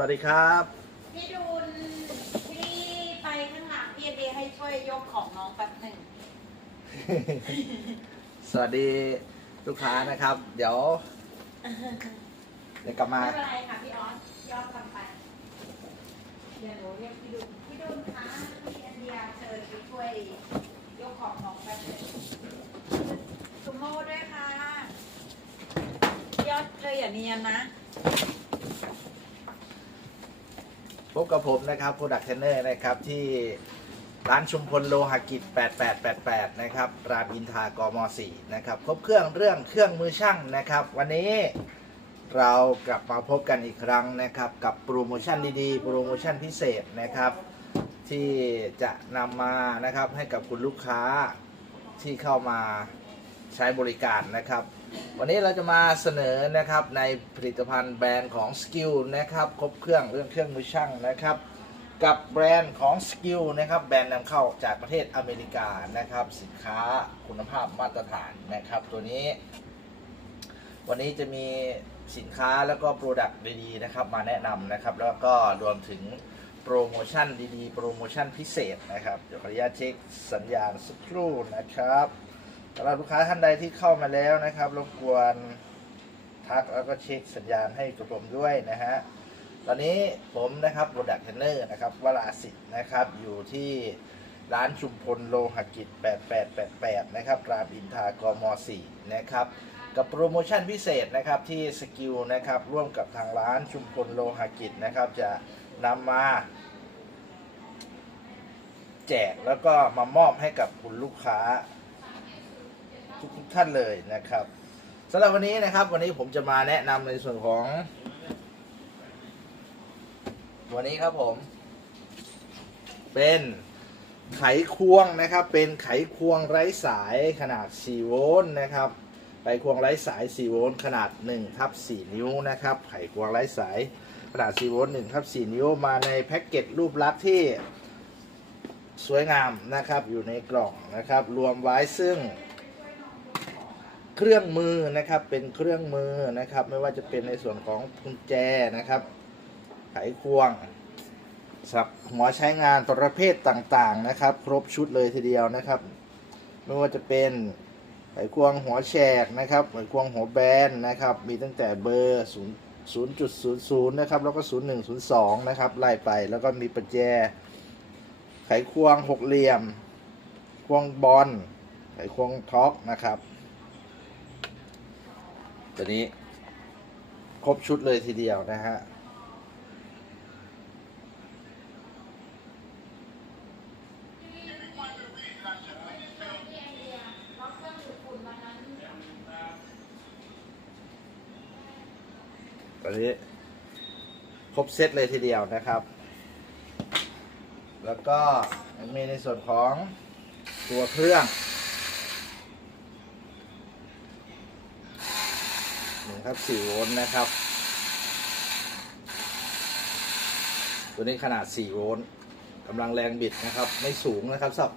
วัสดีครับ พี่ดุลพี่ไปข้างหลังพี่เอเดให้ช่วยยกของน้องแป๊บหนึ่งสวัสดีลูกค้านะครับ เดี๋ยวเดี๋ยวกลับมา ไม่เป็นไรค่ะพี่ออสยอดทำไปเดี๋ยวหนูเรียกพี่ดุลพี่ดุลคะพี่อันเดียเชิญไปช่วยยกของน้องแป๊บหนึ่งสุโมด้วยค่ะพี่ยอดเธออย่าเนียนนะพ บกับผมนะครับ Product Trainer นะครับที่ร้านชุมพลโลหกิจ 8888 นะครับรามอินทากม 4 นะครับ ครบเครื่องเรื่องเครื่องมือช่างนะครับ วันนี้เรากลับมาพบกันอีกครั้งนะครับ กับโปรโมชั่นดีๆ โปรโมชั่นพิเศษนะครับ ที่จะนำมานะครับให้กับคุณลูกค้าที่เข้ามาใช้บริการนะครับ วันนี้เราจะมาเสนอนะครับในผลิตภัณฑ์แบรนด์ของ Skill นะครับครบเครื่องเรื่องเครื่องมือช่างนะครับ กับแบรนด์ของ Skill นะครับแบรนด์นำเข้าจากประเทศอเมริกานะครับ สินค้าคุณภาพมาตรฐานนะครับ ตัวนี้ วันนี้จะมีสินค้าแล้วก็โปรดักต์ดีๆนะครับ มาแนะนำนะครับ แล้วก็รวมถึงโปรโมชั่นดีๆ โปรโมชั่นพิเศษนะครับ เดี๋ยวขออนุญาตเช็คสัญญาณสักครู่นะครับ สำหรับลูกค้าท่านใดที่เข้ามาแล้วนะครับรบกวนทักแล้วก็เช็คสัญญาณให้กับผมด้วยนะฮะตอนนี้ผมนะครับโปรดักเทนเนอร์นะครับวราสิทธิ์นะครับอยู่ที่ร้านชุมพลโลหกิจ 8888 นะครับรามอินทรากม 4 นะครับ กับโปรโมชั่นพิเศษนะครับที่สกิลนะครับร่วมกับทางร้านชุมพลโลหกิจนะครับจะนำมาแจกแล้วก็มามอบให้กับคุณลูกค้า ทุกๆท่านเลยนะครับสำหรับวันนี้นะครับ วันนี้ผมจะมาแนะนำในส่วนของ วันนี้ครับผม เป็นไขควงนะครับ เป็นไขควงไร้สายขนาด 4 โวลต์นะครับไขควงไร้สาย 4 โวลต์ขนาด1ทับ4นิ้วนะครับ ไขควงไร้สายขนาด 4 โวลต์1ทับ4นิ้วมาในแพ็กเกจรูปลักษณ์ที่สวยงามนะครับ อยู่ในกล่องนะครับ รวมไว้ซึ่ง เครื่องมือนะครับ เป็นเครื่องมือนะครับ ไม่ว่าจะเป็นในส่วนของกุญแจนะครับ ไขควงสับหัวใช้งานประเภทต่างๆนะครับ ครบชุดเลยทีเดียวนะครับ ไม่ว่าจะเป็นไขควงหัวแฉกนะครับไขควงหัวแบนนะครับ มีตั้งแต่เบอร์0 0.00นะครับแล้วก็ 0102นะครับไล่ไปแล้วก็มีประแจ ไขควงหกเหลี่ยม ควงบอลไขควงท็อกนะครับ ตัวนี้ ครบชุดเลยทีเดียวนะฮะตัวนี้ครบเซตเลยทีเดียวนะครับ แล้วก็มีในส่วนของตัวเครื่อง หนึ่ง ครับ4โวลต์นะครับ ตัวนี้ขนาด4โวลต์กำลังแรงบิดนะครับ ไม่สูงนะครับสำหรับ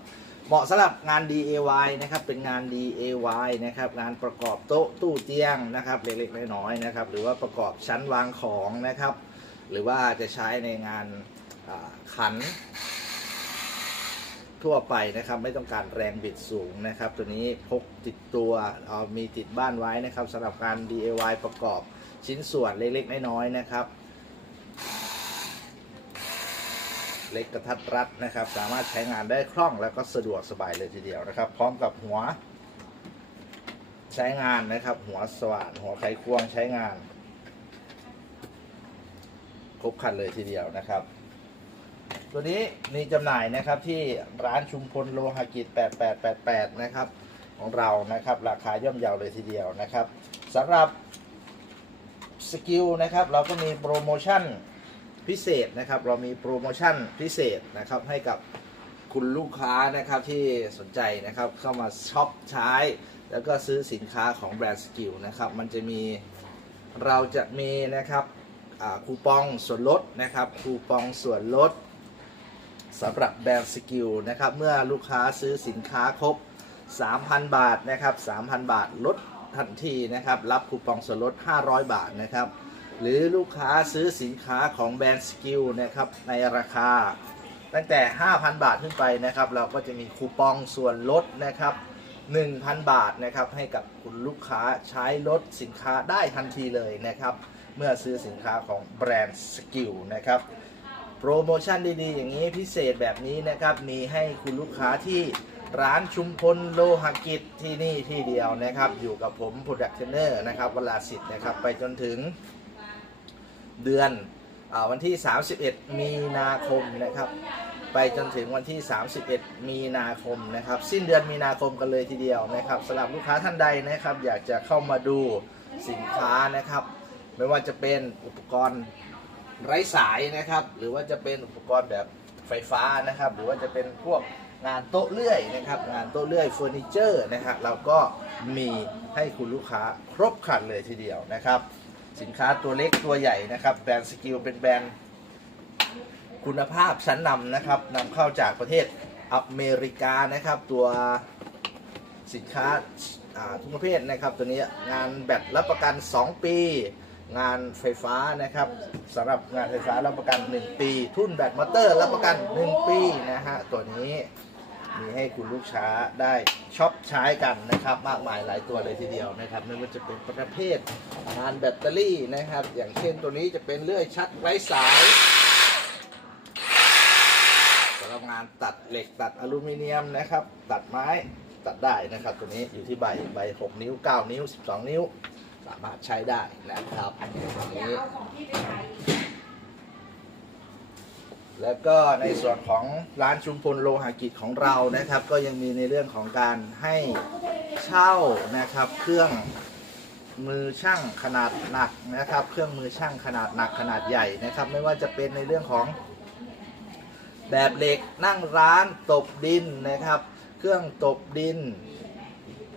เหมาะสำหรับงาน DIY นะครับ เป็นงาน DIY นะครับ งานประกอบโต๊ะตู้เตียงนะครับ เล็กๆน้อยๆนะครับ หรือว่าประกอบชั้นวางของนะครับ หรือว่าจะใช้ในงานขัน ทั่วไปนะครับ ไม่ต้องการแรงบิดสูงนะครับ ตัวนี้พกติดตัวเอามีติดบ้านไว้นะครับสำหรับการ DIY ประกอบชิ้นส่วนเล็กๆน้อยๆนะครับ เล็กกระทัดรัดนะครับ สามารถใช้งานได้คล่องแล้วก็สะดวกสบายเลยทีเดียวนะครับ พร้อมกับหัว ใช้งานนะครับ หัวสว่านหัวไขควงใช้งาน ครบครันเลยทีเดียวนะครับ ตัวนี้มีจำหน่ายนะครับที่ร้านชุมพลโลหะกิจ 8888 นะครับ ของเรานะครับ ราคาย่อมเยาเลยทีเดียวนะครับสำหรับสกิลนะครับ เราก็มีโปรโมชั่นพิเศษนะครับ เรามีโปรโมชั่นพิเศษนะครับให้กับคุณลูกค้านะครับที่สนใจนะครับเข้ามาช็อปใช้ แล้วก็ซื้อสินค้าของแบรนด์สกิลนะครับ มันจะมีเราจะมีนะครับคูปองส่วนลดนะครับคูปองส่วนลด สำหรับแบรนด์สกิลนะครับเมื่อลูกค้าซื้อสินค้าครบ 3,000 บาทนะครับ 3,000 บาทลดทันทีนะครับ รับคูปองส่วนลด 500 บาทนะครับ หรือลูกค้าซื้อสินค้าของแบรนด์สกิลนะครับในราคา ตั้งแต่ 5,000 บาทขึ้นไปนะครับ เราก็จะมีคูปองส่วนลดนะครับ1,000 บาทนะครับให้กับคุณลูกค้าใช้ลดสินค้าได้ทันทีเลยนะครับ เมื่อซื้อสินค้าของแบรนด์สกิลนะครับ โปรโมชั่นดีๆ อย่างนี้พิเศษแบบนี้นะครับ มีให้คุณลูกค้าที่ร้านชุมพลโลหกิจที่นี่ที่เดียวนะครับ อยู่กับผม Product Trainer นะครับเวลาสิทธิ์นะครับ ไปจนถึงเดือนอวันที่ 31 มีนาคมนะครับ ไปจนถึงวันที่ 31 มีนาคมนะครับ สิ้นเดือนมีนาคมกันเลยทีเดียวนะครับสำหรับลูกค้าท่านใดนะครับ อยากจะเข้ามาดูสินค้านะครับ ไม่ว่าจะเป็นอุปกรณ์ ไร้สายนะครับ หรือว่าจะเป็นอุปกรณ์แบบไฟฟ้านะครับ หรือว่าจะเป็นพวกงานโต๊ะเลื่อยนะครับ งานโต๊ะเลื่อยเฟอร์นิเจอร์นะฮะเราก็มีให้คุณลูกค้าครบครันเลยทีเดียวนะครับ สินค้าตัวเล็กตัวใหญ่นะครับ แบรนด์สกิลเป็นแบรนด์คุณภาพชั้นนำนะครับนำเข้าจากประเทศอเมริกานะครับ ตัวสินค้าอ่าทุกประเภทนะครับ ตัวนี้งานแบตรับประกัน 2 ปี งานไฟฟ้านะครับสำหรับงานไฟฟ้ารับประกัน 1 ปี ทุ่นแบตมอเตอร์รับประกัน 1 ปีนะฮะตัวนี้มีให้คุณลูกค้าได้ช็อปใช้กันนะครับ มากมายหลายตัวเลยทีเดียวนะครับไม่ว่าจะเป็นประเภทงานแบตเตอรี่นะครับ อย่างเช่นตัวนี้จะเป็นเลื่อยชักไร้สายสำหรับงานตัดเหล็กตัดอลูมิเนียมนะครับ ตัดไม้ตัดได้นะครับ ตัวนี้อยู่ที่ใบใบ 6 นิ้ว 9 นิ้ว 12 นิ้ว สามารถใช้ได้นะครับอันอย่านี้เอาของที่ไปขายแล้วก็ในส่วนของร้านชุมพลโลหะกิจของเรานะครับ ก็ยังมีในเรื่องของการให้เช่านะครับ เครื่องมือช่างขนาดหนักนะครับ เครื่องมือช่างขนาดหนักขนาดใหญ่นะครับ ไม่ว่าจะเป็นในเรื่องของแบบเหล็กนั่งร้านตบดินนะครับ เครื่องตบดิน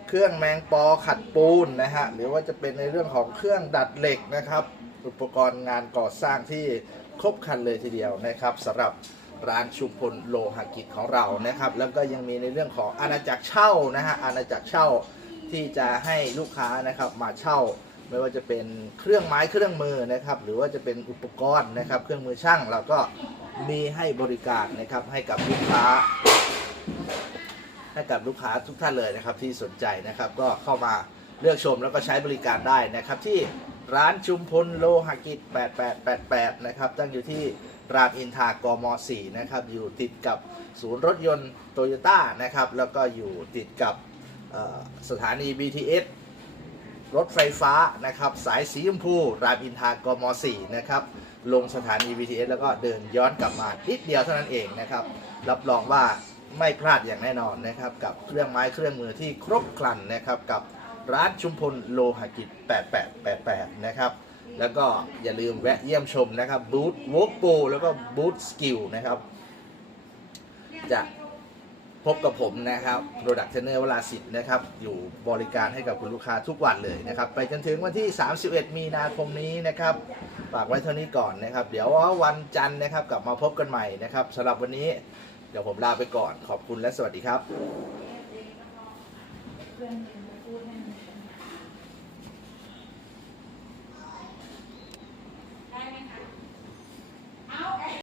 เครื่องแมงปอขัดปูนนะฮะหรือว่าจะเป็นในเรื่องของเครื่องดัดเหล็กนะครับ อุปกรณ์งานก่อสร้างที่ครบครันเลยทีเดียวนะครับสำหรับร้านชุมพลโลหะกิจของเรานะครับ แล้วก็ยังมีในเรื่องของอาณาจักรเช่านะฮะอาณาจักรเช่าที่จะให้ลูกค้านะครับมาเช่าไม่ว่าจะเป็นเครื่องไม้เครื่องมือนะครับ หรือว่าจะเป็นอุปกรณ์นะครับ เครื่องมือช่างเราก็มีให้บริการนะครับให้กับลูกค้า ให้กับลูกค้าทุกท่านเลยนะครับที่สนใจนะครับก็เข้ามาเลือกชมแล้วก็ใช้บริการได้นะครับที่ร้านชุมพลโลหกิจ 8888 นะครับตั้งอยู่ที่รามอินทากม 4 นะครับ อยู่ติดกับศูนย์รถยนต์โตโยต้านะครับ แล้วก็อยู่ติดกับสถานี BTS รถไฟฟ้านะครับ สายสีชมพู รามอินทากม 4 นะครับ ลงสถานี BTS แล้วก็เดินย้อนกลับมานิดเดียวเท่านั้นเองนะครับ รับรองว่า ไม่พลาดอย่างแน่นอนนะครับ กับเครื่องไม้เครื่องมือที่ครบครันนะครับ กับร้านชุมพลโลหะกิจ 8888 นะครับ แล้วก็อย่าลืมแวะเยี่ยมชมนะครับบูธวอล์กโปแล้วก็บูธสกิลนะครับ จะพบกับผมนะครับ Product Trainer วลาสิทธ์นะครับ อยู่บริการให้กับคุณลูกค้าทุกวันเลยนะครับ ไปจนถึงวันที่ 31 มีนาคมนี้นะครับฝากไว้เท่านี้ก่อนนะครับ เดี๋ยววันจันทร์นะครับกลับมาพบกันใหม่นะครับสำหรับวันนี้ เดี๋ยวผมลาไปก่อนขอบคุณและสวัสดีครับ